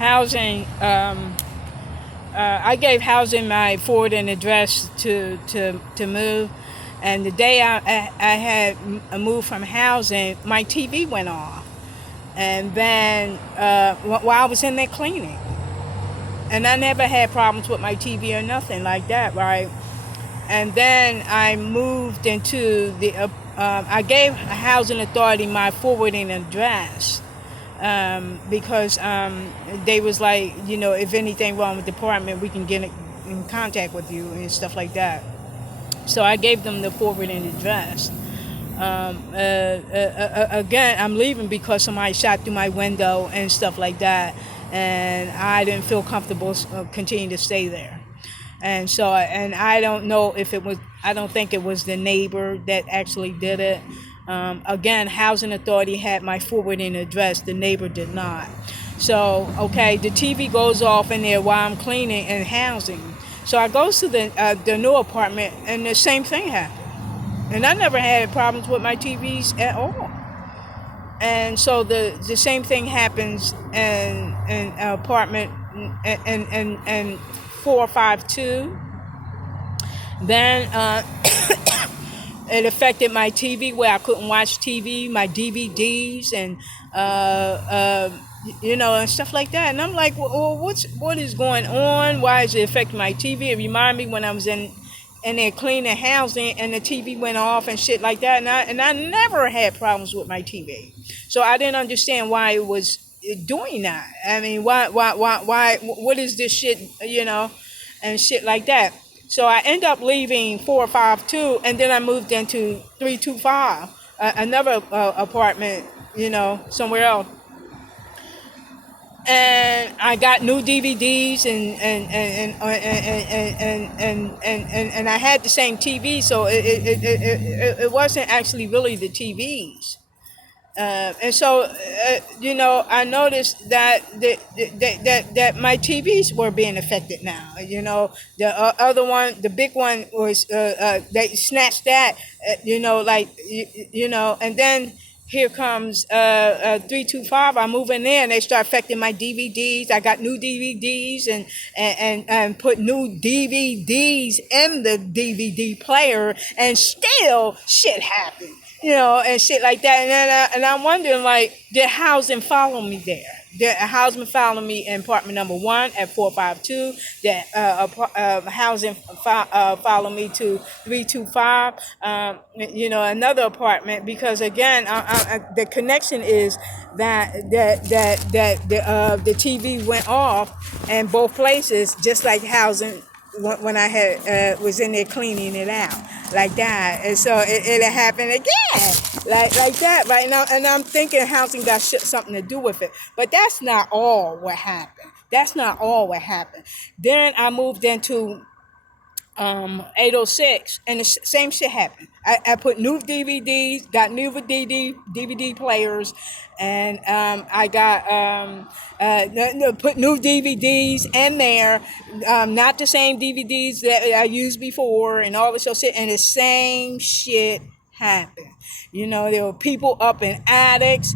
housing. I gave housing my forwarding address to move, and the day I had moved from housing, my TV went off, and then while I was in there cleaning, and I never had problems with my TV or nothing like that, right? And then I moved into I gave a housing authority my forwarding address, because they was like, if anything wrong with the department, we can get in contact with you and stuff like that. So I gave them the forwarding address. Again, I'm leaving because somebody shot through my window and stuff like that, and I didn't feel comfortable continuing to stay there. And so, and I don't know if it was, I don't think it was the neighbor that actually did it. Again, housing authority had my forwarding address, the neighbor did not. So, okay, the TV goes off in there while I'm cleaning and housing. So I go to the new apartment, and the same thing happened. And I never had problems with my TVs at all. And so the same thing happens in apartment and 452. Then it affected my TV where I couldn't watch TV, my DVDs, and and stuff like that. And I'm like, well, what is going on? Why is it affecting my TV? It reminded me when I was in there cleaning housing and the TV went off and shit like that. And I never had problems with my TV, so I didn't understand why it was doing that. I mean, why? What is this shit? And shit like that. So I end up leaving 452, and then I moved into 325, another apartment, somewhere else. And I got new DVDs and I had the same TV, so it wasn't actually really the TVs. And so, I noticed that my TVs were being affected now. The other one, the big one was they snatched that. And then here comes 325. I move in there and they start affecting my DVDs. I got new DVDs and put new DVDs in the DVD player, and still shit happened. And shit like that. And I'm wondering, like, did housing follow me there? Did housing follow me in apartment number 1 at 452? Did housing follow me to 325? Another apartment, because again, the connection is that the TV went off in both places, just like housing when I had was in there cleaning it out like that, and so it happened again like that right now. And I'm thinking housing got something to do with it, but that's not all what happened. That's not all what happened. Then I moved into 806, and the same shit happened. I put new DVDs, got new DVD players, and I got put new DVDs in there, not the same DVDs that I used before, and all this other shit, and the same shit happened. There were people up in attics,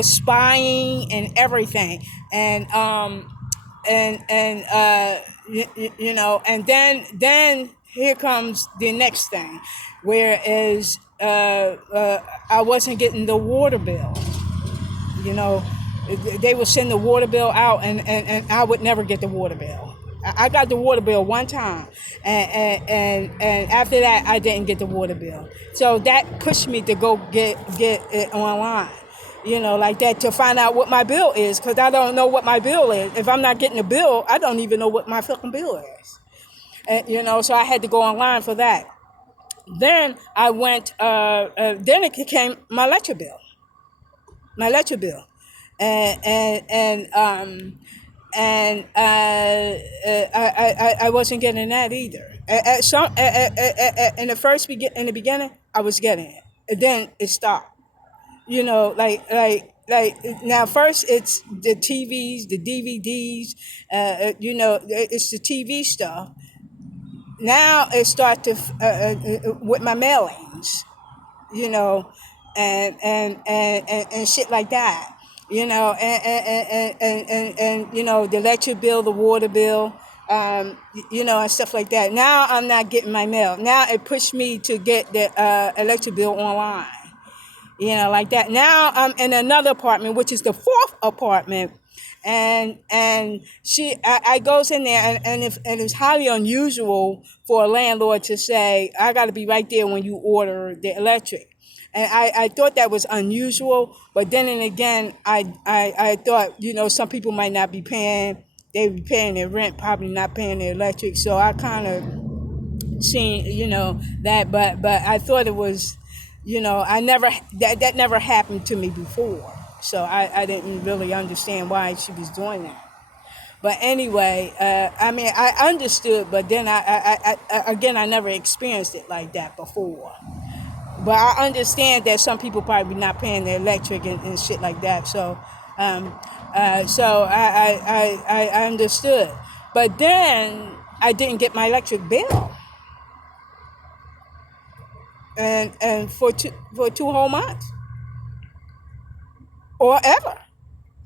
spying and everything, and then here comes the next thing, whereas I wasn't getting the water bill. you know they would send the water bill out, and I would never get the water bill. I got the water bill one time, and after that I didn't get the water bill. So that pushed me to go get it online, like that, to find out what my bill is, because I don't know what my bill is. If I'm not getting the bill, I don't even know what my fucking bill is. So I had to go online for that. Then I went. Then it came my electric bill. My electric bill, and I wasn't getting that either. In the beginning, I was getting it, and then it stopped. Like now, first it's the TVs, the DVDs, it's the TV stuff. Now it starts to with my mailings, you know, and shit like that. and the electric bill, the water bill, and stuff like that. Now I'm not getting my mail. Now it pushed me to get the electric bill online, like that. Now I'm in another apartment, which is the fourth apartment, and I goes in there, and it's highly unusual for a landlord to say, I got to be right there when you order the electric. And I thought that was unusual, but then and again, I thought, some people might not be paying, they be paying their rent, probably not paying their electric. So I kind of seen, that, but I thought it was, I never, that never happened to me before. So I didn't really understand why she was doing that. But anyway, I mean, I understood, but then again, I never experienced it like that before. But I understand that some people probably not paying their electric and shit like that. Um, so I understood. But then I didn't get my electric bill, and for 2 whole months or ever,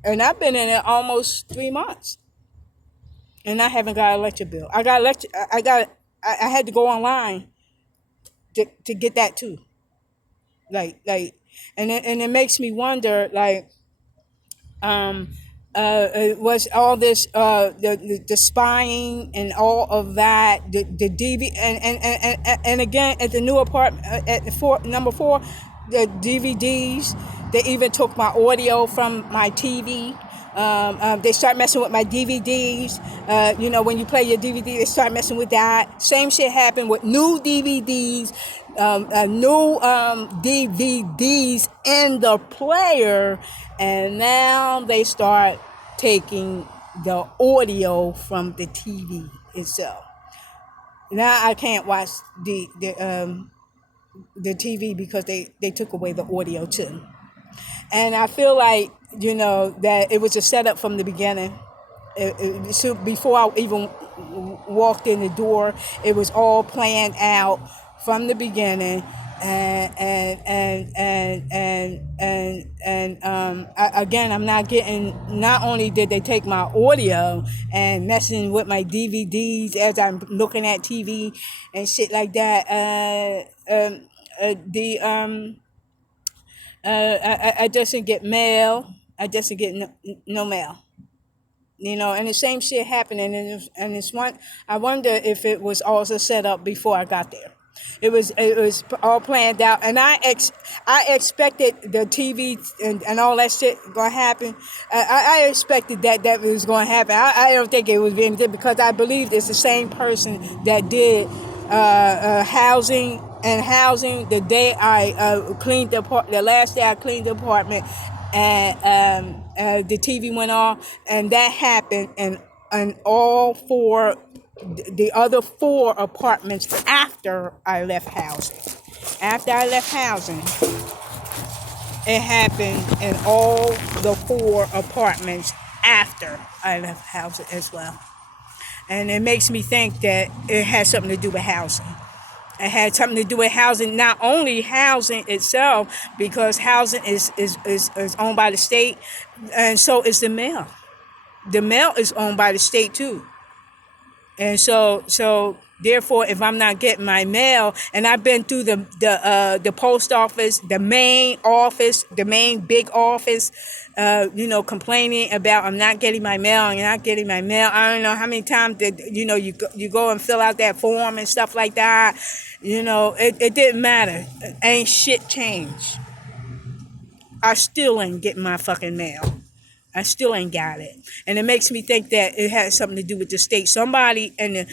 and I've been in it almost 3 months, and I haven't got an electric bill. I got electric. I had to go online to get that too. And it makes me wonder, like, um was all this the spying and all of that, the DV, and again, at the new apartment, number four, the DVDs, they even took my audio from my TV. They start messing with my DVDs. When you play your DVD, they start messing with that. Same shit happened with new DVDs, new DVDs in the player, and now they start taking the audio from the TV itself. Now I can't watch the TV because they took away the audio too. And I feel like, that it was a setup from the beginning. So before I even walked in the door, it was all planned out from the beginning. Again, I'm not getting. Not only did they take my audio and messing with my DVDs as I'm looking at TV and shit like that. The I just didn't get mail. I just didn't get no mail. And the same shit happened, and it's one. I wonder if it was also set up before I got there. It was all planned out, and I expected the TV and all that shit gonna happen. I expected that was gonna happen. I don't think it was being did, because I believe it's the same person that did housing the day I cleaned the last day I cleaned the apartment, and the TV went off, and that happened, and all four, the other four apartments after I left housing. After I left housing, it happened in all the four apartments after I left housing as well. And it makes me think that it has something to do with housing. It had something to do with housing, not only housing itself, because housing is owned by the state, and so is the mail. The mail is owned by the state too. And so therefore, if I'm not getting my mail, and I've been through the post office, the main big office, complaining about I'm not getting my mail, I'm not getting my mail. I don't know how many times that you go and fill out that form and stuff like that. It didn't matter. Ain't shit changed. I still ain't getting my fucking mail. I still ain't got it. And it makes me think that it has something to do with the state. Somebody in the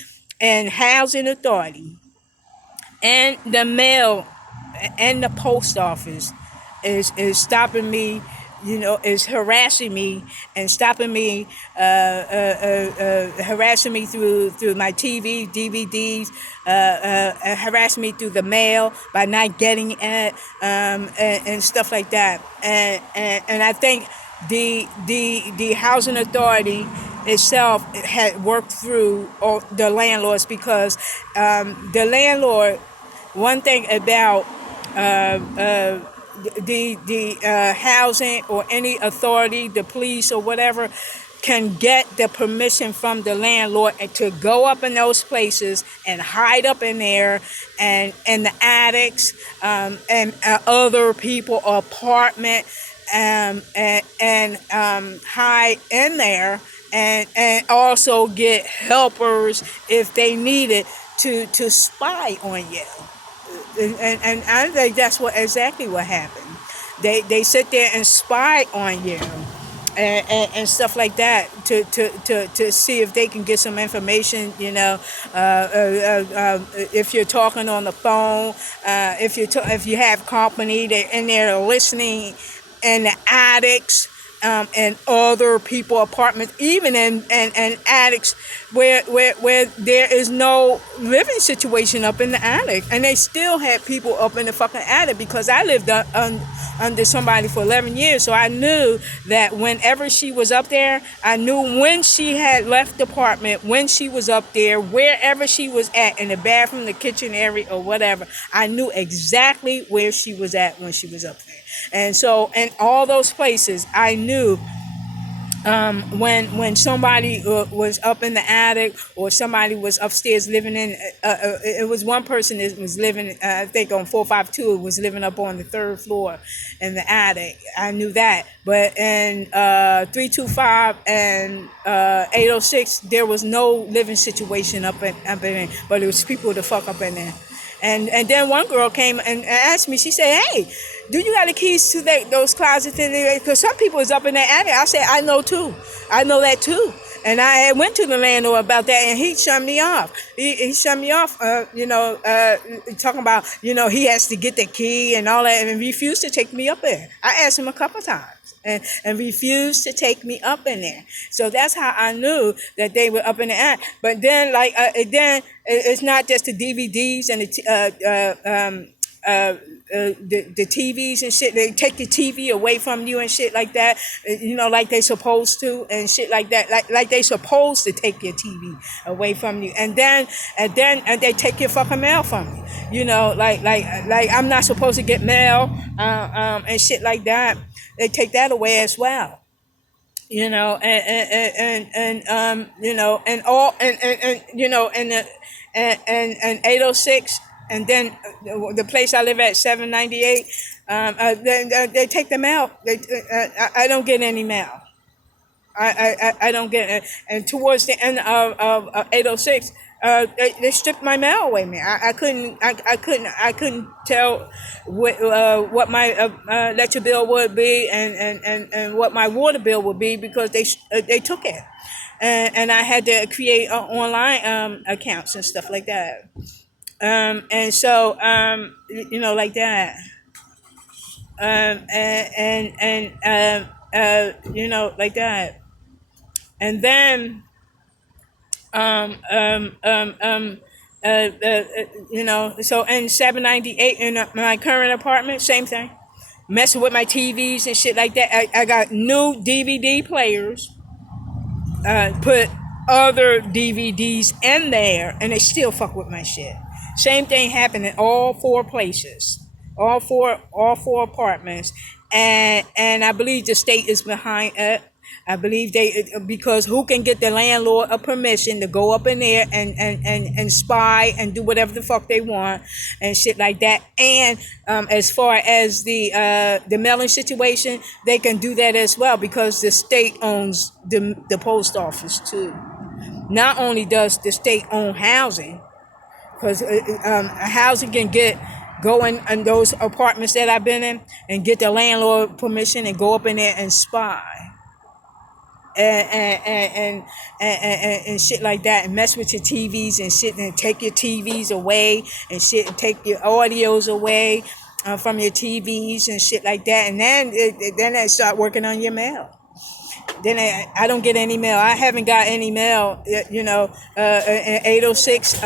housing authority and the mail and the post office is stopping me, is harassing me and stopping me, harassing me through my TV, DVDs, harassing me through the mail by not getting it, and stuff like that. And I think the housing authority itself had worked through all the landlords, because the landlord, one thing about the housing or any authority, the police or whatever, can get the permission from the landlord to go up in those places and hide up in there and the attics and other people apartment and hide in there and also get helpers if they need it to spy on you. And I think that's what exactly what happened. They sit there and spy on you and stuff like that to see if they can get some information. If you're talking on the phone, if you have company, they're in there listening in the attics. And other people apartments, even in attics where there is no living situation up in the attic, and they still had people up in the fucking attic because I lived under somebody for 11 years, so I knew that whenever she was up there, I knew when she had left the apartment, when she was up there, wherever she was at, in the bathroom, the kitchen area, or whatever. I knew exactly where she was at when she was up there. And so in all those places, I knew when somebody was up in the attic or somebody was upstairs living in, it was one person that was living, I think on 452, was living up on the third floor in the attic. I knew that. But in 325 and 806, there was no living situation up in, but it was people to fuck up in there. And then one girl came and asked me, she said, hey, do you got the keys to those closets in there? Because some people is up in that attic. I said, I know too. I know that too. And I went to the landlord about that, and he shut me off. He shut me off, talking about, he has to get the key and all that, and refused to take me up there. I asked him a couple times. And refused to take me up in there. So that's how I knew that they were up in the attic. But then, then it's not just the DVDs and the TVs and shit. They take the TV away from you and shit like that. Like they supposed to and shit like that. Like they supposed to take your TV away from you. And then they take your fucking mail from you. Like I'm not supposed to get mail and shit like that. They take that away as well, and all, and 806, and then the place I live at 798, they take the mail. I don't get any mail. I don't get it. And towards the end of 806, they stripped my mail away. Man, I couldn't tell what my electric bill would be and what my water bill would be because they took it, and I had to create online accounts and stuff like that. And so like that. Like that. And then, so in 798 in my current apartment, same thing. Messing with my TVs and shit like that. I got new DVD players, put other DVDs in there, and they still fuck with my shit. Same thing happened in all four places, all four apartments, and I believe the state is behind it. I believe because who can get the landlord a permission to go up in there and spy and do whatever the fuck they want and shit like that. And as far as the mailing situation, they can do that as well because the state owns the post office too. Not only does the state own housing, because housing can go in those apartments that I've been in and get the landlord permission and go up in there and spy. And shit like that, and mess with your TVs and shit, and take your TVs away and shit, and take your audios away from your TVs and shit like that, and then they start working on your mail. Then I don't get any mail. I haven't got any mail, in 806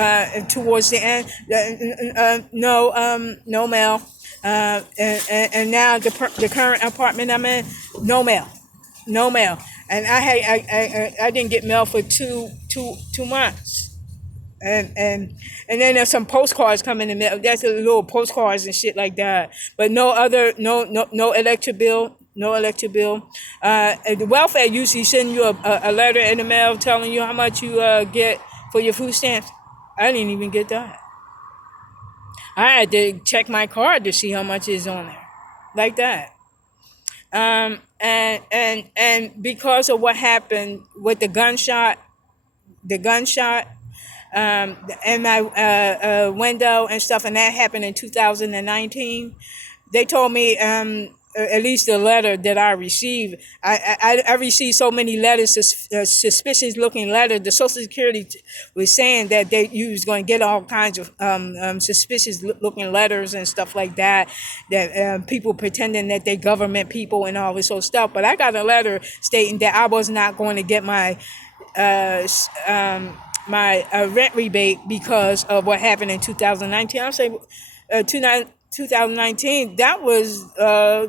towards the end. No mail. And now the current apartment I'm in, no mail. And I didn't get mail for two months. And then there's some postcards coming in the mail. That's a little postcards and shit like that. But no electric bill. No electric bill. The welfare usually send you a letter in the mail telling you how much you get for your food stamps. I didn't even get that. I had to check my card to see how much is on there, like that. And because of what happened with the gunshot, in my window and stuff, and that happened in 2019. They told me, at least the letter that I received, I received so many letters, suspicious looking letters. The Social Security was saying that you was going to get all kinds of suspicious looking letters and stuff like that, that people pretending that they government people and all this sort of stuff. But I got a letter stating that I was not going to get my rent rebate because of what happened in 2019. I'm saying 2019, that was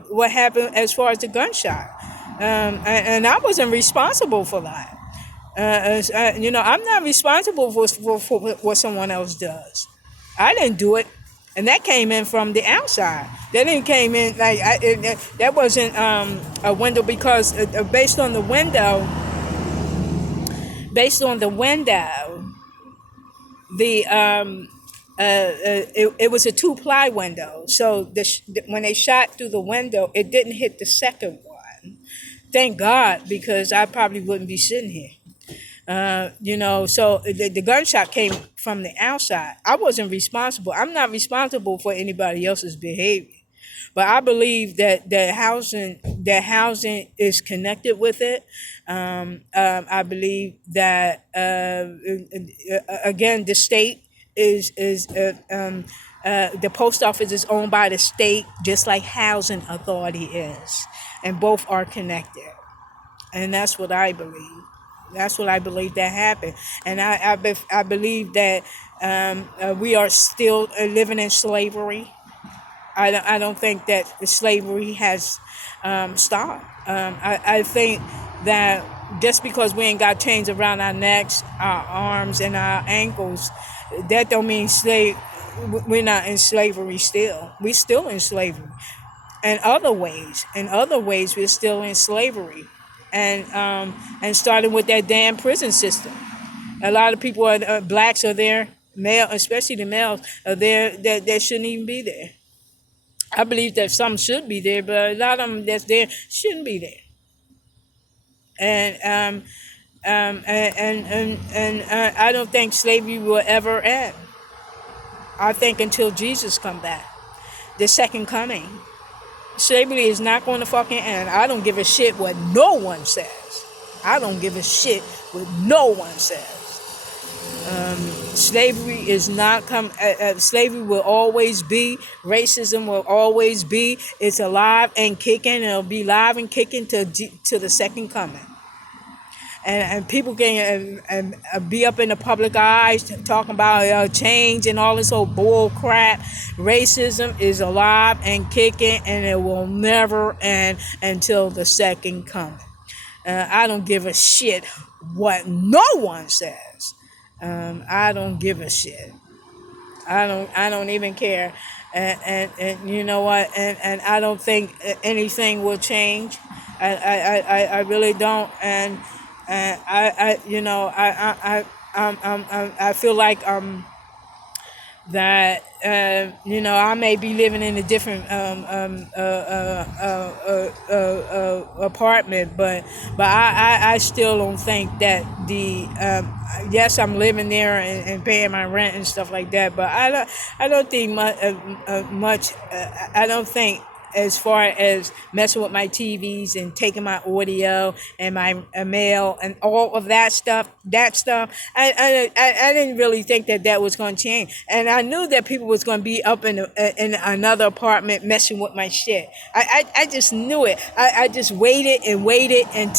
what happened as far as the gunshot. And I wasn't responsible for that. I'm not responsible for what someone else does. I didn't do it. And that came in from the outside. That didn't came in like that wasn't a window because based on the window, the it was a 2-ply window. So when they shot through the window, it didn't hit the second one. Thank God, because I probably wouldn't be sitting here. So the gunshot came from the outside. I wasn't responsible. I'm not responsible for anybody else's behavior. But I believe that housing is connected with it. I believe that again, the state is the post office is owned by the state, just like housing authority is, and both are connected. And that's what I believe. That's what I believe that happened. And I believe that we are still living in slavery. I don't think that the slavery has stopped. I think that just because we ain't got chains around our necks, our arms, and our ankles, that don't mean we're not in slavery still. We're still in slavery. In other ways, we're still in slavery. And starting with that damn prison system. A lot of people blacks are there, male, especially the males, are there that shouldn't even be there. I believe that some should be there, but a lot of them that's there shouldn't be there. And I don't think slavery will ever end. I think until Jesus come back, the second coming, slavery is not going to fucking end. I don't give a shit what no one says. I don't give a shit what no one says. Slavery is not slavery will always be. Racism will always be. It's alive and kicking. And it'll be live and kicking to the second coming. And people can be up in the public eyes talking about change and all this old bull crap. Racism is alive and kicking, and it will never end until the second coming. I don't give a shit what no one says. I don't give a shit. I don't even care. And you know what? And I don't think anything will change. I really don't. And I feel like that I may be living in a different apartment, but I still don't think that yes, I'm living there and paying my rent and stuff like that, but I don't think much. I don't think as far as messing with my TVs and taking my audio and my mail and all of that stuff, I didn't really think that was going to change. And I knew that people was going to be up in another apartment messing with my shit. I just knew it. I just waited and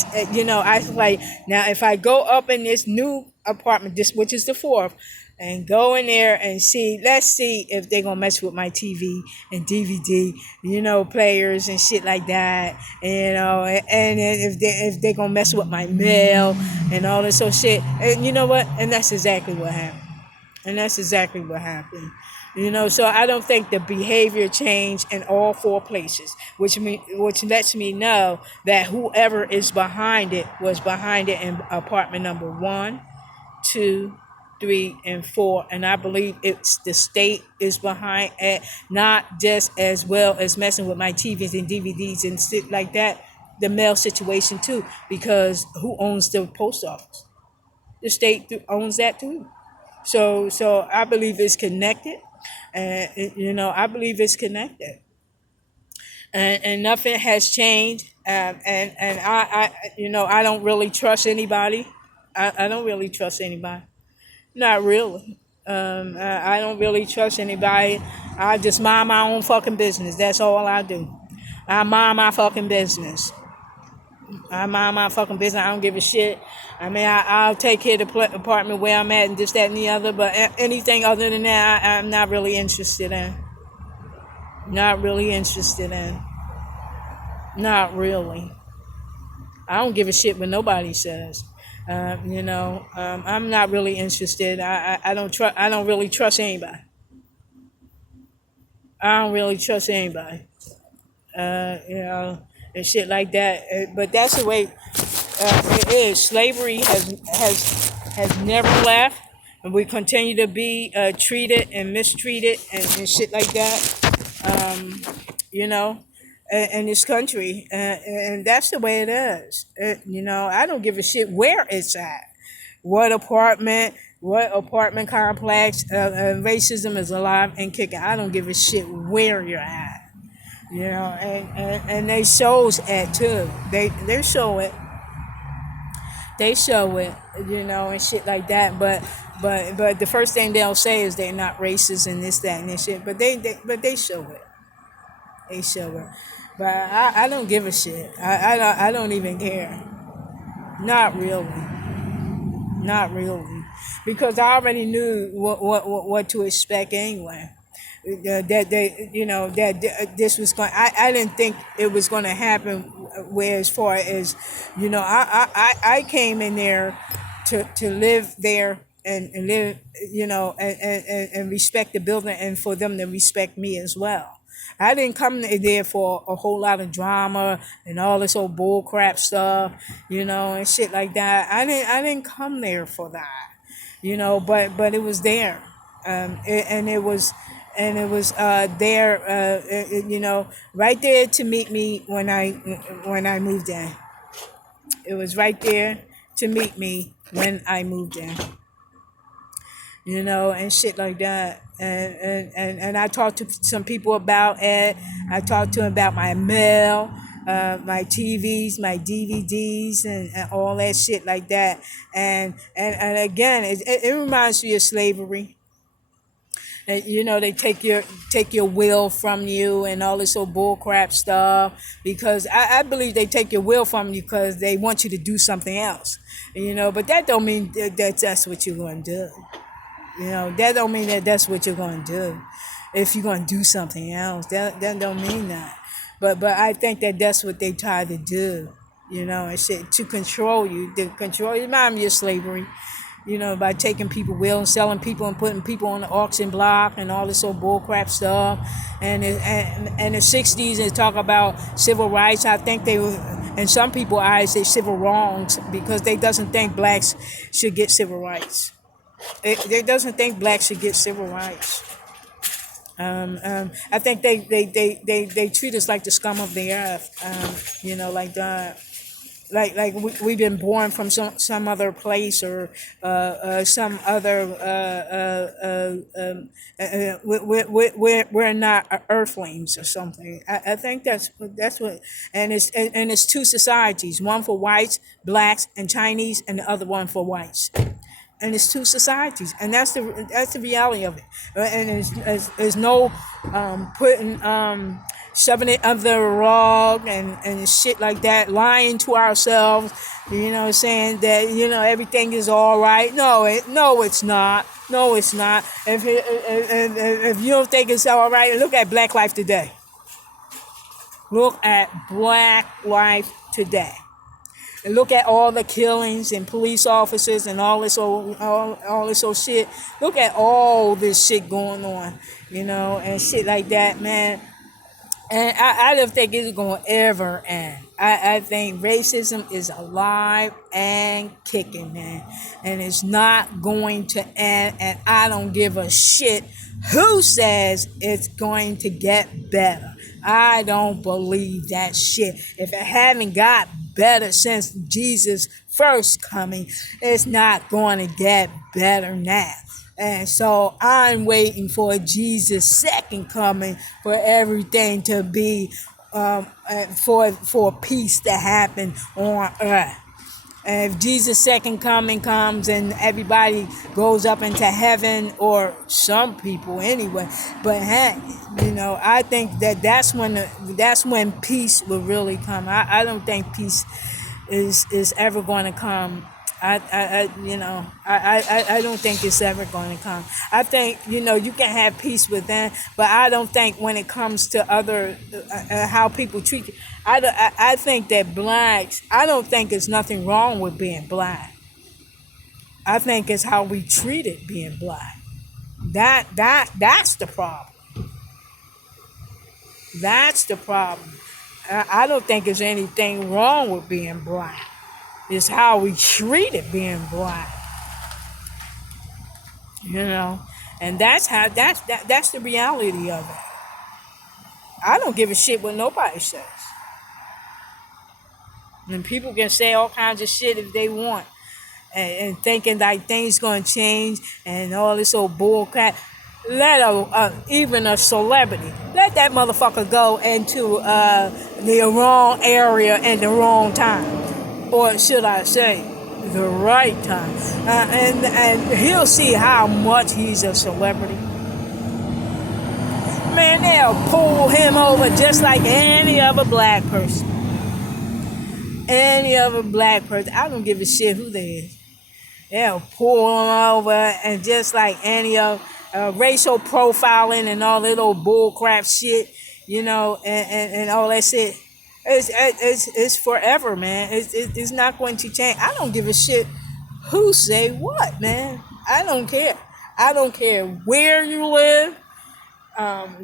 I was like, now if I go up in this new apartment, which is the fourth, and go in there and let's see if they're going to mess with my TV and DVD, players and shit like that, and if they're going to mess with my mail and all this sort of shit. And you know what? And that's exactly what happened. And that's exactly what happened. So I don't think the behavior changed in all four places, which lets me know that whoever is behind it was behind it in apartment number 1, 2, 3, and 4, and I believe it's the state is behind it, not just as well as messing with my TVs and DVDs and shit like that. The mail situation too, because who owns the post office? The state owns that too. So I believe it's connected, and I believe it's connected, and nothing has changed. And I don't really trust anybody. I don't really trust anybody. Not really. I don't really trust anybody. I just mind my own fucking business. That's all I do. I mind my fucking business. I mind my fucking business. I don't give a shit. I mean, I'll take care of the apartment where I'm at and this, that, and the other. But anything other than that, I'm not really interested in. Not really interested in. Not really. I don't give a shit what nobody says. I'm not really interested. I don't trust. I don't really trust anybody. I don't really trust anybody. And shit like that. But that's the way it is. Slavery has never left, and we continue to be treated and mistreated and shit like that. You know, in this country, and that's the way it is. I don't give a shit where it's at, what apartment complex. Racism is alive and kicking. I don't give a shit where you're at. And they shows it too. They show it. They show it, and shit like that. But the first thing they'll say is they're not racist and this, that, and this shit. But they show it. They show it. But I don't give a shit. I don't even care. Not really. Not really. Because I already knew what to expect anyway. That they, that this was going. I didn't think it was going to happen. Where as far as, I came in there to live there and live, and respect the building and for them to respect me as well. I didn't come there for a whole lot of drama and all this old bull crap stuff, and shit like that. I didn't come there for that, but it was there, and it was there, right there to meet me when I moved in. It was right there to meet me when I moved in, and shit like that. And I talked to some people about it. I talked to them about my mail, my TVs, my DVDs, and all that shit like that. And again, it reminds me of slavery. And, they take your will from you and all this old bull crap stuff, because I believe they take your will from you because they want you to do something else. But that don't mean that's what you're going to do. That don't mean that's what you're going to do. If you're going to do something else, that don't mean that. But I think that's what they try to do, and shit, to control you. To control you. Remind me of slavery, by taking people will and selling people and putting people on the auction block and all this old bullcrap stuff. And in the 60s, they talk about civil rights. I think they were, in some people's eyes, they civil wrongs, because they doesn't think blacks should get civil rights. They doesn't think blacks should get civil rights. I think they treat us like the scum of the earth. Like that. Like we've been born from some other place, or some other. We're not earthlings or something. I think that's what. And it's two societies: one for whites, blacks, and Chinese, and the other one for whites. And it's two societies, and that's the reality of it. And there's no putting shoving it under the rug and shit like that, lying to ourselves, saying that everything is all right. No, it's not. No, it's not. If you don't think it's all right, look at Black life today. Look at Black life today. And look at all the killings and police officers and all this old shit. Look at all this shit going on, and shit like that, man. And I don't think it's going to ever end. I think racism is alive and kicking, man. And it's not going to end. And I don't give a shit who says it's going to get better. I don't believe that shit. If it haven't got better since Jesus' first coming, it's not going to get better now. And so I'm waiting for Jesus' second coming for everything to be, for peace to happen on earth. And if Jesus' second coming comes and everybody goes up into heaven, or some people anyway, but hey, I think that's when peace will really come. I don't think peace is ever going to come. I don't think it's ever going to come. I think, you can have peace within, but I don't think when it comes to other, how people treat you, I think that blacks, I don't think there's nothing wrong with being black. I think it's how we treat it being black. That's the problem. That's the problem. I don't think there's anything wrong with being black. It's how we treat it being black, and that's the reality of it. I don't give a shit what nobody says, and people can say all kinds of shit if they want, and thinking like things gonna change and all this old bull crap. Let even a celebrity, let that motherfucker go into the wrong area at the wrong time. Or should I say, the right time. And he'll see how much he's a celebrity. Man, they'll pull him over just like any other black person. Any other black person. I don't give a shit who they is. They'll pull him over, and just like any of racial profiling and all that old bullcrap shit, and all that shit. It's forever, man. It's not going to change. I don't give a shit who say what, man. I don't care. I don't care where you live.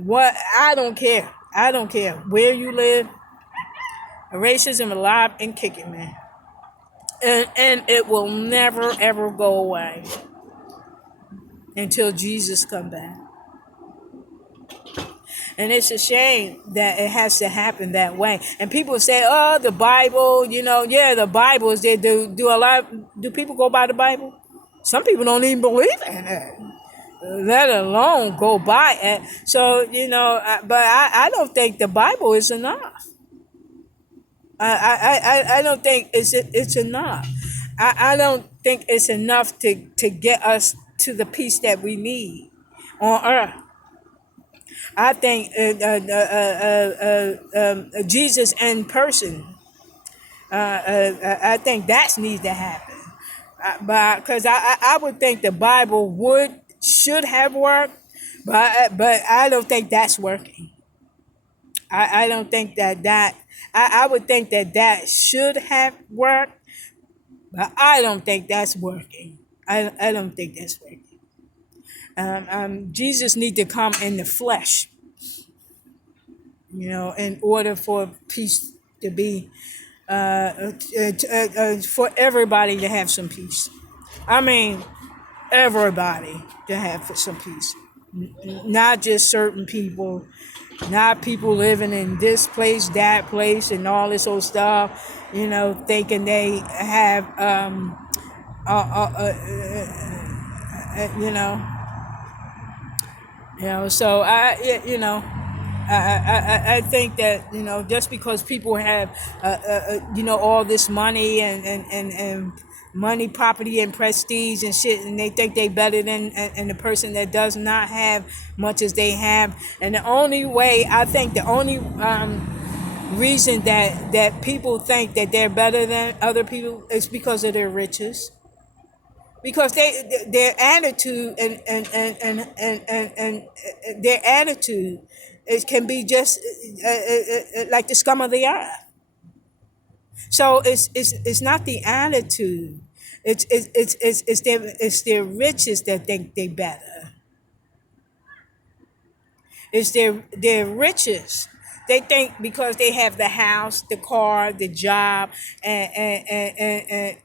What I don't care. I don't care where you live. Racism alive and kicking, man. And it will never ever go away until Jesus come back. And it's a shame that it has to happen that way. And people say, "Oh, the Bible, yeah, the Bible is there." Do people go by the Bible? Some people don't even believe in it, let alone go by it. So, but I don't think the Bible is enough. I don't think it's enough. I don't think it's enough to get us to the peace that we need on earth. I think Jesus in person. I think that needs to happen. But because I would think the Bible should have worked, but I don't think that's working. I don't think that I would think that should have worked, but I don't think that's working. I don't think that's working. Jesus need to come in the flesh, in order for peace to be, for everybody to have some peace. I mean, everybody to have some peace, not just certain people, not people living in this place, that place, and all this old stuff, thinking they have, so I think that, just because people have, all this money and money, property, and prestige and shit, and they think they better than and the person that does not have much as they have. And the only reason that people think that they're better than other people is because of their riches. Because their attitude and their attitude, it can be just like the scum of the earth. So it's not the attitude. It's their riches that think they better. It's their riches. They think because they have the house, the car, the job, and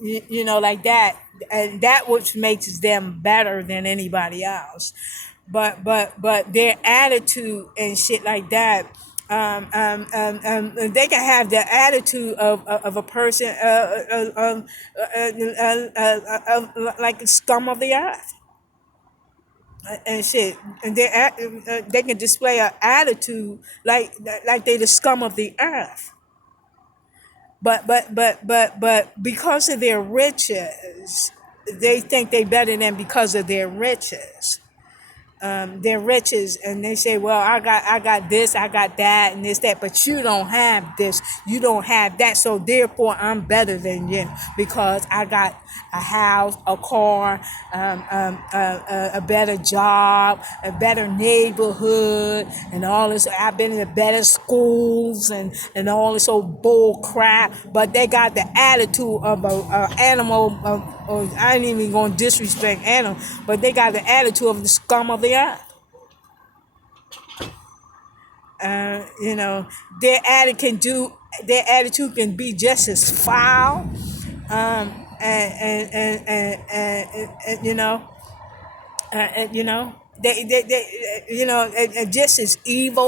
you know, like that, and that which makes them better than anybody else. But their attitude and shit like that. They can have the attitude of a person like scum of the earth and shit, and they can display an attitude like they the scum of the earth. But because of their riches, they think they better than because of their riches. Their riches, and they say, well, I got this, I got that, and this, that, but you don't have this, you don't have that, so therefore I'm better than you because I got a house, a car, a better job, a better neighborhood, and all this. I've been in the better schools and all this old bull crap, but they got the attitude of a animal. Or I ain't even gonna disrespect animal, but they got the attitude of the scum of the earth. You know, their attitude can be just as foul, and you know, you know, they just as evil